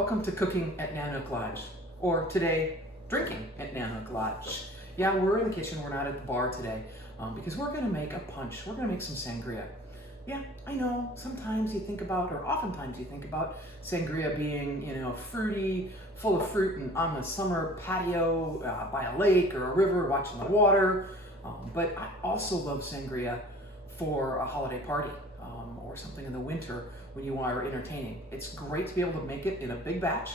Welcome to Cooking at Nanook Lodge, or today, Drinking at Nanook Lodge. Yeah, we're in the kitchen, we're not at the bar today, because we're gonna make a punch. We're gonna make some sangria. Yeah, I know, sometimes you think about, or oftentimes you think about sangria being, fruity, full of fruit and on the summer patio by a lake or a river watching the water. But I also love sangria for a holiday party or something in the winter when you are entertaining. It's great to be able to make it in a big batch,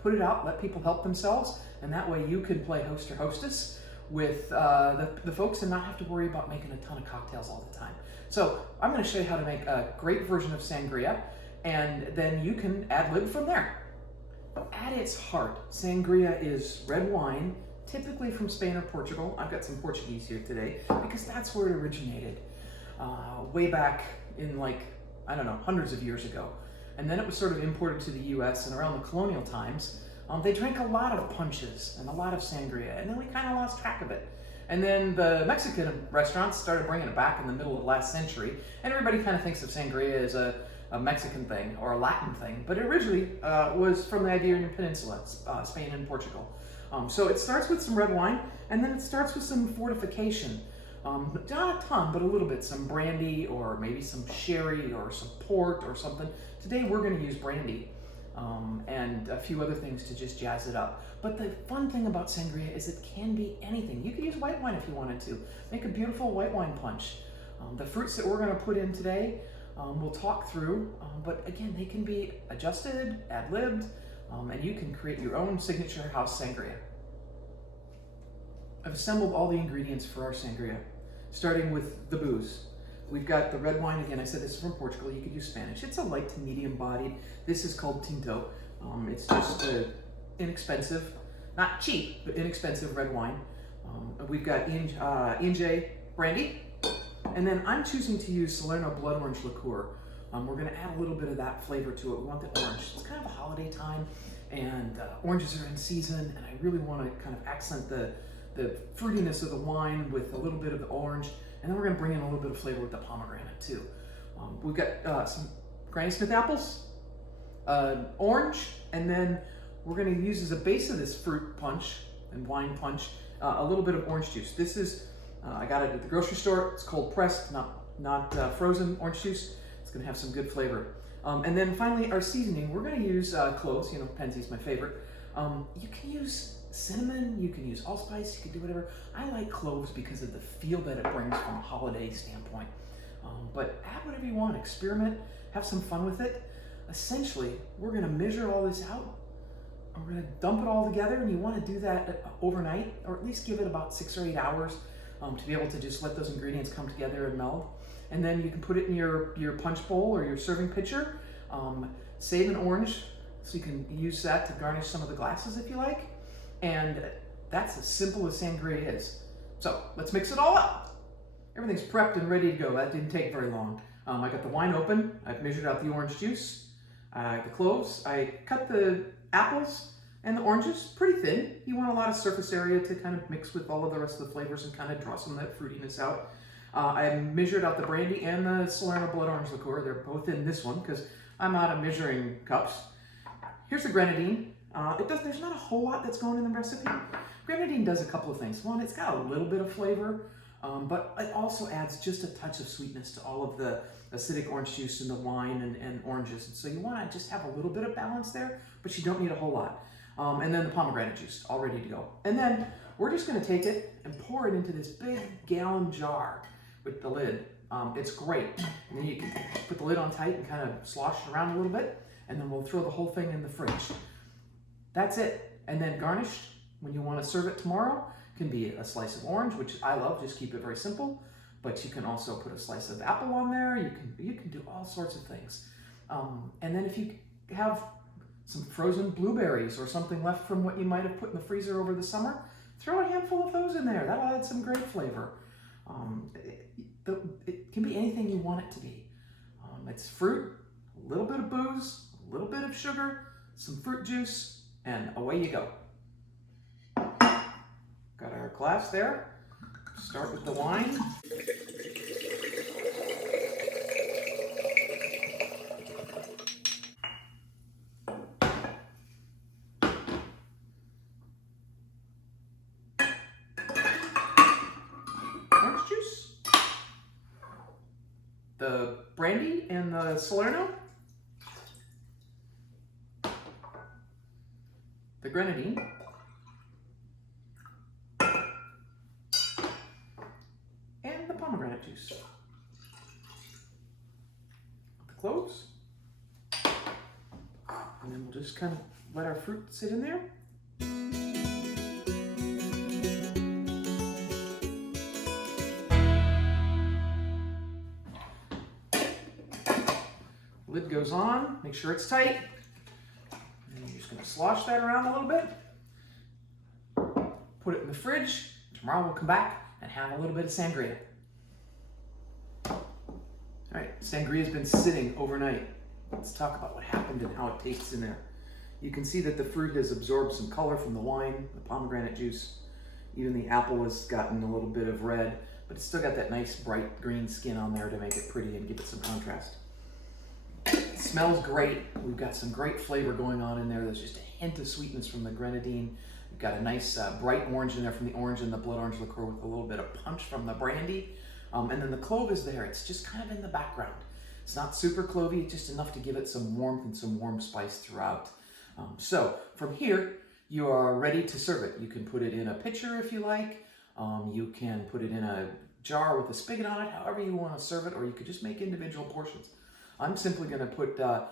put it out, let people help themselves, and that way you can play host or hostess with the folks and not have to worry about making a ton of cocktails all the time. So I'm going to show you how to make a great version of sangria, and then you can ad-lib from there. At its heart, sangria is red wine, typically from Spain or Portugal. I've got some Portuguese here today because that's where it originated way back in hundreds of years ago. And then it was sort of imported to the US, and around the colonial times, they drank a lot of punches and a lot of sangria, and then we kind of lost track of it. And then the Mexican restaurants started bringing it back in the middle of last century, and everybody kind of thinks of sangria as a Mexican thing or a Latin thing, but it originally was from the Iberian Peninsula, Spain and Portugal. So it starts with some red wine, and then it starts with some fortification. Not a ton, but a little bit. Some brandy, or maybe some sherry, or some port, or something. Today we're going to use brandy and a few other things to just jazz it up. But the fun thing about sangria is it can be anything. You could use white wine if you wanted to. Make a beautiful white wine punch. The fruits that we're going to put in today, we'll talk through, but again, they can be adjusted, ad-libbed, and you can create your own signature house sangria. I've assembled all the ingredients for our sangria, starting with the booze. We've got the red wine. Again, I said this is from Portugal. You could use Spanish. It's a light to medium bodied. This is called tinto. It's just inexpensive, not cheap, but inexpensive red wine. We've got Inge brandy, and then I'm choosing to use Solerno blood orange liqueur. We're going to add a little bit of that flavor to it. We want the orange. It's kind of a holiday time, and oranges are in season, and I really want to kind of accent the fruitiness of the wine with a little bit of the orange, and then we're going to bring in a little bit of flavor with the pomegranate too. We've got some Granny Smith apples, orange, and then we're going to use as a base of this fruit punch and wine punch a little bit of orange juice. This is I got it at the grocery store. It's cold pressed, not frozen orange juice. It's going to have some good flavor. And then finally, our seasoning. We're going to use cloves. Pensy's my favorite. You can use cinnamon, you can use allspice, you can do whatever. I like cloves because of the feel that it brings from a holiday standpoint. But add whatever you want, experiment, have some fun with it. Essentially, we're going to measure all this out. We're going to dump it all together, and you want to do that overnight, or at least give it about 6 or 8 hours to be able to just let those ingredients come together and meld. And then you can put it in your punch bowl or your serving pitcher. Save an orange, so you can use that to garnish some of the glasses if you like. And that's as simple as sangria is. So let's mix it all up. Everything's prepped and ready to go. That didn't take very long. I got the wine open. I've measured out the orange juice, the cloves. I cut the apples and the oranges pretty thin. You want a lot of surface area to kind of mix with all of the rest of the flavors and kind of draw some of that fruitiness out. I measured out the brandy and the Solerno blood orange liqueur. They're both in this one because I'm out of measuring cups. Here's the grenadine. There's not a whole lot that's going in the recipe. Grenadine does a couple of things. One, it's got a little bit of flavor, but it also adds just a touch of sweetness to all of the acidic orange juice and the wine and oranges. And so you want to just have a little bit of balance there, but you don't need a whole lot. And then the pomegranate juice, all ready to go. And then we're just going to take it and pour it into this big gallon jar with the lid. It's great. And then you can put the lid on tight and kind of slosh it around a little bit, and then we'll throw the whole thing in the fridge. That's it. And then garnished, when you want to serve it tomorrow, can be a slice of orange, which I love, just keep it very simple. But you can also put a slice of apple on there. You can do all sorts of things. And then if you have some frozen blueberries or something left from what you might have put in the freezer over the summer, throw a handful of those in there. That'll add some great flavor. It can be anything you want it to be. It's fruit, a little bit of booze, a little bit of sugar, some fruit juice, and away you go. Got our glass there. Start with the wine. brandy and the Solerno, the grenadine, and the pomegranate juice, the cloves, and then we'll just kind of let our fruit sit in there. Lid goes on, make sure it's tight. And you're just gonna slosh that around a little bit. Put it in the fridge. Tomorrow we'll come back and have a little bit of sangria. All right, sangria's been sitting overnight. Let's talk about what happened and how it tastes in there. You can see that the fruit has absorbed some color from the wine, the pomegranate juice. Even the apple has gotten a little bit of red, but it's still got that nice bright green skin on there to make it pretty and give it some contrast. It smells great. We've got some great flavor going on in there. There's just a hint of sweetness from the grenadine. We've got a nice bright orange in there from the orange and the blood orange liqueur with a little bit of punch from the brandy. And then the clove is there. It's just kind of in the background. It's not super clovey, it's just enough to give it some warmth and some warm spice throughout. So from here, you are ready to serve it. You can put it in a pitcher if you like. You can put it in a jar with a spigot on it, however you want to serve it, or you could just make individual portions. I'm simply going to put the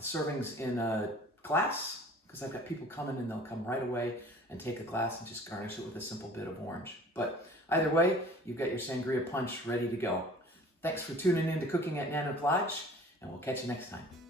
servings in a glass because I've got people coming and they'll come right away and take a glass and just garnish it with a simple bit of orange. But either way, you've got your sangria punch ready to go. Thanks for tuning in to Cooking at Nano Plage, and we'll catch you next time.